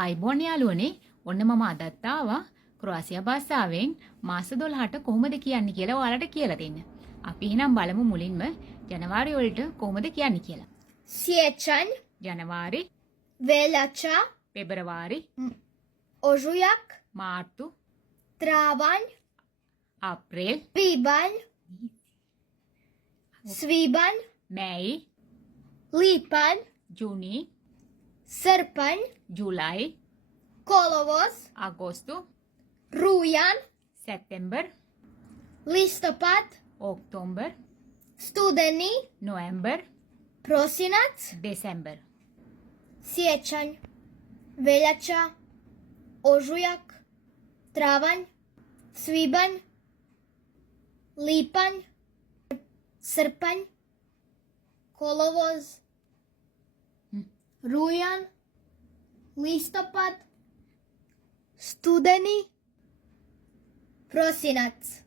අයිබෝන් යාළුවනේ ඔන්න මම අදත් ආවා ක්‍රොයාසියා භාෂාවෙන් මාස 12ට කොහොමද කියන්නේ කියලා ඔයාලට කියලා දෙන්න. අපි එහෙනම් බලමු මුලින්ම ජනවාරි වලට කොහොමද කියන්නේ කියලා. Siechen, ජනවාරි, Veljača, පෙබරවාරි, Ožujak, මාර්තු, Travanj, අප්‍රේල්, Pibanj, Svibanj, මැයි, Lipanj, ජූනි, Srpanj, ජූලයි, Kolovoz, අගෝස්තු, Rujan, සැප්තැම්බර්, Listopad, ඔක්තෝබර්, Studeni, නොවැම්බර්, Prosinac, December. Siećanj, Veljača, Ožujak, Travanj, Svibanj, Lipanj, Srpanj, Kolovoz, Rujan, Listopad, Studeni, Prosinac.